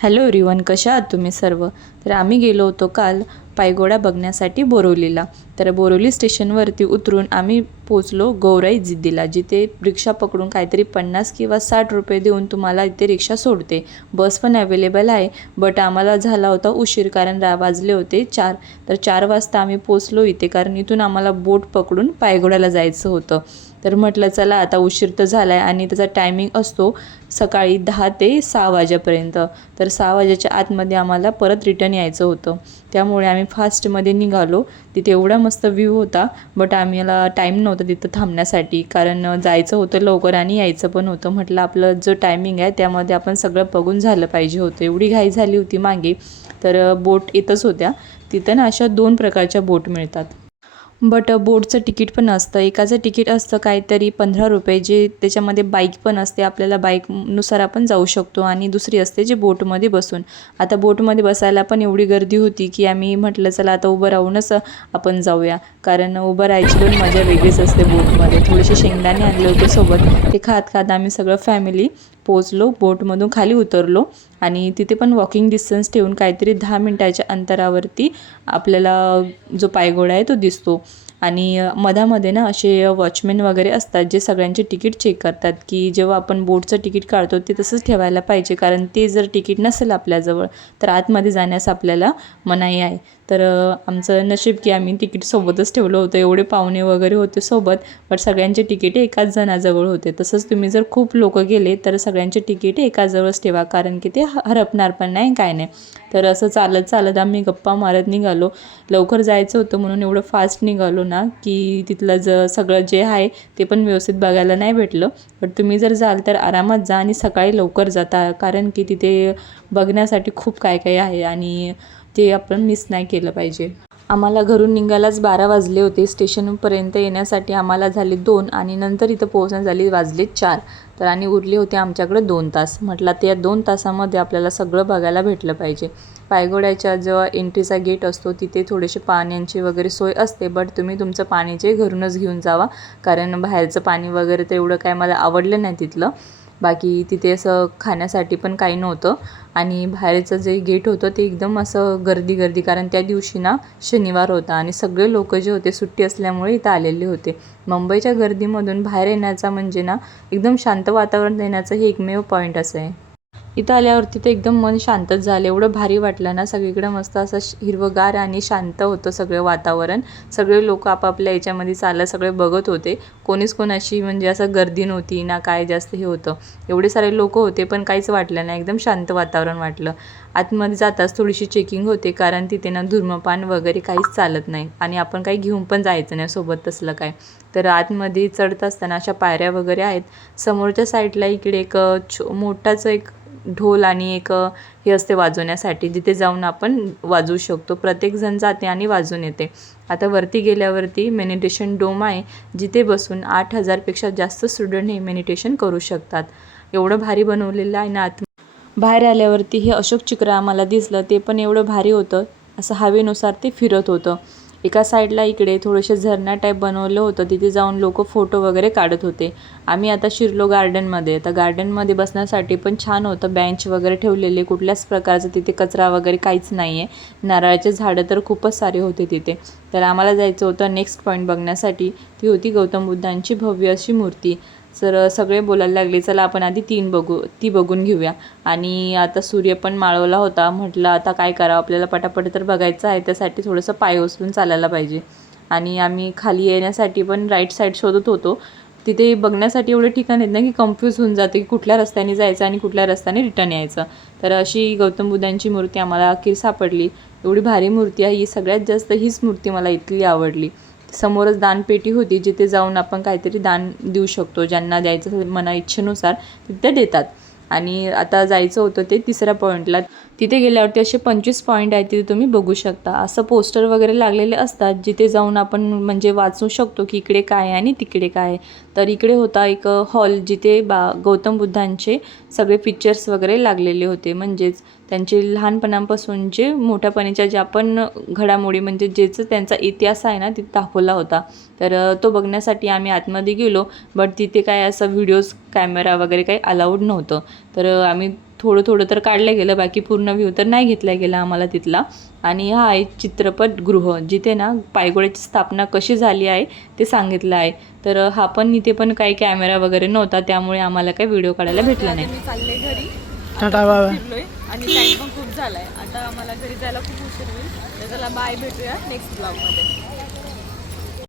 Hello everyone, कशा आहात तुम्ही सर्व? तर आम्ही गेलो होतो काल पायगोडा बघण्यासाठी बोरिवलीला. तर बोरिवली स्टेशनवरती उतरून आम्ही पोचलो गौराई जिद्दीला, जिथे रिक्षा पकडून काहीतरी 50 किंवा 60 रुपये देऊन तुम्हाला इथे रिक्षा सोडते. बस पण अवेलेबल आहे, बट आम्हाला झाला होता उशीर कारण वाजले होते 4. तर 4 वाजता आम्ही पोचलो इथे, कारण इथून आम्हाला बोट पकडून पायगोड्याला जायचं होतं. तर म्हटलं चला आता उशीर तर झाला आहे आणि त्याचा टायमिंग असतो सकाळी 10 ते 6 वाजेपर्यंत. तर 6 वाजेच्या आतमध्ये आम्हाला परत रिटर्न यायचं होतं, त्यामुळे आम्ही फास्टमध्ये निघालो. तिथे एवढा मस्त व्ह्यू होता, बट आम्हाला टाईम नव्हता तिथं थांबण्यासाठी, कारण जायचं होतं लवकर आणि यायचं पण होतं. म्हटलं आपलं जो टायमिंग आहे त्यामध्ये आपण सगळं बघून झालं पाहिजे होतं. एवढी घाई झाली होती मागे. तर बोट येतच होत्या. तिथं ना अशा 2 प्रकारच्या बोट मिळतात, बट बोटचं तिकीट पण असतं. एकाचं तिकीट असतं काहीतरी 15 रुपये, जे त्याच्यामध्ये बाईक पण असते, आपल्याला बाईकनुसार आपण जाऊ शकतो. आणि दुसरी असते जे बोटमध्ये बसून. आता बोटमध्ये बसायला पण एवढी गर्दी होती की आम्ही म्हटलं चला आता उभं राहूनच आपण जाऊया, कारण उभं राहायची पण मजा वेगळीच असते बोटमध्ये. थोडेसे शेंगदाणे आणले होते सोबत, ते खात खात आम्ही सगळं फॅमिली पोचलो. बोटमधून खाली उतरलो आणि तिथे पण वॉकिंग डिस्टन्स ठेवून काहीतरी 10 मिनिटाच्या अंतरावरती आपल्याला जो पायगोडा आहे तो दिसतो. आणि मधामध्ये ना असे वॉचमॅन वगैरे असतात जे सगळ्यांचे तिकीट चेक करतात, की जेव्हा आपण बोटचं तिकीट काढतो ते तसंच ठेवायला पाहिजे, कारण ते जर तिकीट नसेल आपल्याजवळ तर आतमध्ये जाण्यास आपल्याला मनाई आहे. तर आमचं नशीब की आम्ही तिकीट सोबतच ठेवलं होतं. एवढे पाहुणे वगैरे होते सोबत, बट सगळ्यांचे तिकीट एकाच जणाजवळ होते. तसंच तुम्ही जर खूप लोक गेले तर सगळ्यांचे तिकीट एकाजवळच ठेवा, कारण की ते हरपणार पण नाही काय नाही. तर असं चालत चालत आम्ही गप्पा मारत निघालो. लवकर जायचं होतं म्हणून एवढं फास्ट निघालो ना की तिथलं सगळं जे आहे ते पण व्यवस्थित बघायला नाही भेटलं. बट तुम्ही जर जाल तर आरामात जा आणि सकाळी लवकर जाता, कारण की तिथे बघण्यासाठी खूप काय काय आहे आणि ते आपण मिस नाही केलं पाहिजे. आम्हाला घरून निघायलाच 12 वाजले होते. स्टेशनपर्यंत येण्यासाठी आम्हाला झाले 2 आणि नंतर इथं पोहोचण्यास झाली वाजले 4. तर आणि उरले होते आमच्याकडे 2 तास. म्हटलं त्या 2 तासामध्ये आपल्याला सगळं बघायला भेटलं पाहिजे. पायगोड्याच्या जेव्हा एंट्रीचा गेट असतो तिथे थोडेसे पाण्याची वगैरे सोय असते, बट तुम्ही तुमचं पाणी जे घरूनच घेऊन जावा, कारण बाहेरचं पाणी वगैरे तर एवढं काय मला आवडलं नाही तिथलं. बाकी तिथे असं खाण्यासाठी पण काही नव्हतं. आणि बाहेरचं जे गेट होतं ते एकदम असं गर्दी, कारण त्या दिवशी ना शनिवार होता आणि सगळे लोक जे होते सुट्टी असल्यामुळे इथं आलेले होते. मुंबईच्या गर्दीमधून बाहेर येण्याचा म्हणजे ना एकदम शांत वातावरण देण्याचं हे एकमेव पॉईंट असं आहे. इथं आल्यावरती तर एकदम मन शांतच झालं. एवढं भारी वाटलं ना, सगळीकडं मस्त असं हिरवंगार आणि शांत होतं सगळं वातावरण. सगळे लोक आपापल्या याच्यामध्ये चाललं सगळे बघत होते. कोणीच कोणाशी म्हणजे असं गर्दी नव्हती ना, काय जास्त हे होतं. एवढे सारे लोक होते पण काहीच वाटलं नाही, एकदम शांत वातावरण वाटलं. आतमध्ये जाताच थोडीशी चेकिंग होते, कारण तिथे ना धूम्रपान वगैरे काहीच चालत नाही आणि आपण काही घेऊन पण जायचं नाही सोबत तसलं काय. तर आतमध्ये चढत असताना अशा पायऱ्या वगैरे आहेत. समोरच्या साईडला इकडे एक मोठाच एक ढोल आणि एक हे असते वाजवण्यासाठी, जिथे जाऊन आपण वाजवू शकतो. प्रत्येकजण जाते आणि वाजून येते. आता वरती गेल्यावरती मेडिटेशन डोम आहे, जिथे बसून 8,000पेक्षा जास्त स्टुडंट हे मेडिटेशन करू शकतात. एवढं भारी बनवलेलं आहे ना. बाहेर आल्यावरती हे अशोक चक्र आम्हाला दिसलं, ते पण एवढं भारी होतं. असं हवेनुसार ते फिरत होतं. एका साईडला इकडे थोडेसे झरणा टाईप बनवलं होतं, तिथे जाऊन लोक फोटो वगैरे काढत होते. आम्ही आता शिरलो गार्डनमध्ये. आता गार्डनमध्ये बसण्यासाठी पण छान होतं, बेंच वगैरे ठेवलेले, कुठल्याच प्रकारचं तिथे कचरा वगैरे काहीच नाही आहे. नारळाचे झाडं तर खूपच सारे होते तिथे. तर आम्हाला जायचं होतं नेक्स्ट पॉईंट बघण्यासाठी. ती होती गौतम बुद्धांची भव्य अशी मूर्ती. तर सगळे बोलायला लागले चला आपण आधी ती बघून घेऊया. आणि आता सूर्य पण मावळला होता. म्हटलं आता काय करावं, आपल्याला पटापट तर बघायचं आहे, त्यासाठी थोडंसं पाय उचलून चालायला पाहिजे. आणि आम्ही खाली येण्यासाठी पण राईट साईड शोधत होतो. तिथे बघण्यासाठी एवढे ठिकाण आहेत ना की कन्फ्यूज होऊन जाते की कुठल्या रस्त्याने जायचं आणि कुठल्या रस्त्याने रिटर्न यायचं. तर अशी गौतम बुद्धांची मूर्ती आम्हाला अखेर सापडली. एवढी भारी मूर्ती आहे ही. सगळ्यात जास्त हीच मूर्ती मला इथली आवडली. समोरच दानपेटी होती, जिथे जाऊन आपण काहीतरी दान देऊ शकतो. ज्यांना द्यायचं मना इच्छेनुसार तिथे देतात. आणि आता जायचं होतं ते तिसऱ्या पॉईंटला. तिथे गेल्यावरती असे 25 पॉईंट आहेत, तिथे तुम्ही बघू शकता. असं पोस्टर वगैरे लागलेले असतात, जिथे जाऊन आपण म्हणजे वाचू शकतो की इकडे काय आहे आणि तिकडे काय आहे. तर इकडे होता एक हॉल, जिथे गौतम बुद्धांचे सगळे पिक्चर्स वगैरे लागलेले होते. म्हणजेच त्यांचे लहानपणापासून जे मोठ्यापणीच्या ज्या पण घडामोडी, म्हणजे ज्याचं त्यांचा इतिहास आहे ना, तिथे दाखवला होता. तर तो बघण्यासाठी आम्ही आतमध्ये गेलो, बट तिथे काय असं व्हिडिओज कॅमेरा वगैरे काही अलाउड नव्हतं. तर आम्ही थोडं थोडं तर काढलं गेलं, बाकी पूर्ण व्ह्यू तर नाही घेतला गेला आम्हाला तिथला. आणि हा आहे चित्रपटगृह, जिथे ना पायगोळ्याची स्थापना कशी झाली आहे ते सांगितलं आहे. तर हा पण इथे पण काही कॅमेरा वगैरे नव्हता, त्यामुळे आम्हाला काही व्हिडिओ काढायला भेटला नाही. मी चालले घरी, फिरलोय आणि टाइम पण खूप झालाय. आता आम्हाला घरी जायला खूप उशीर होईल. तर चला बाय, भेटूया नेक्स्ट ब्लॉगमध्ये.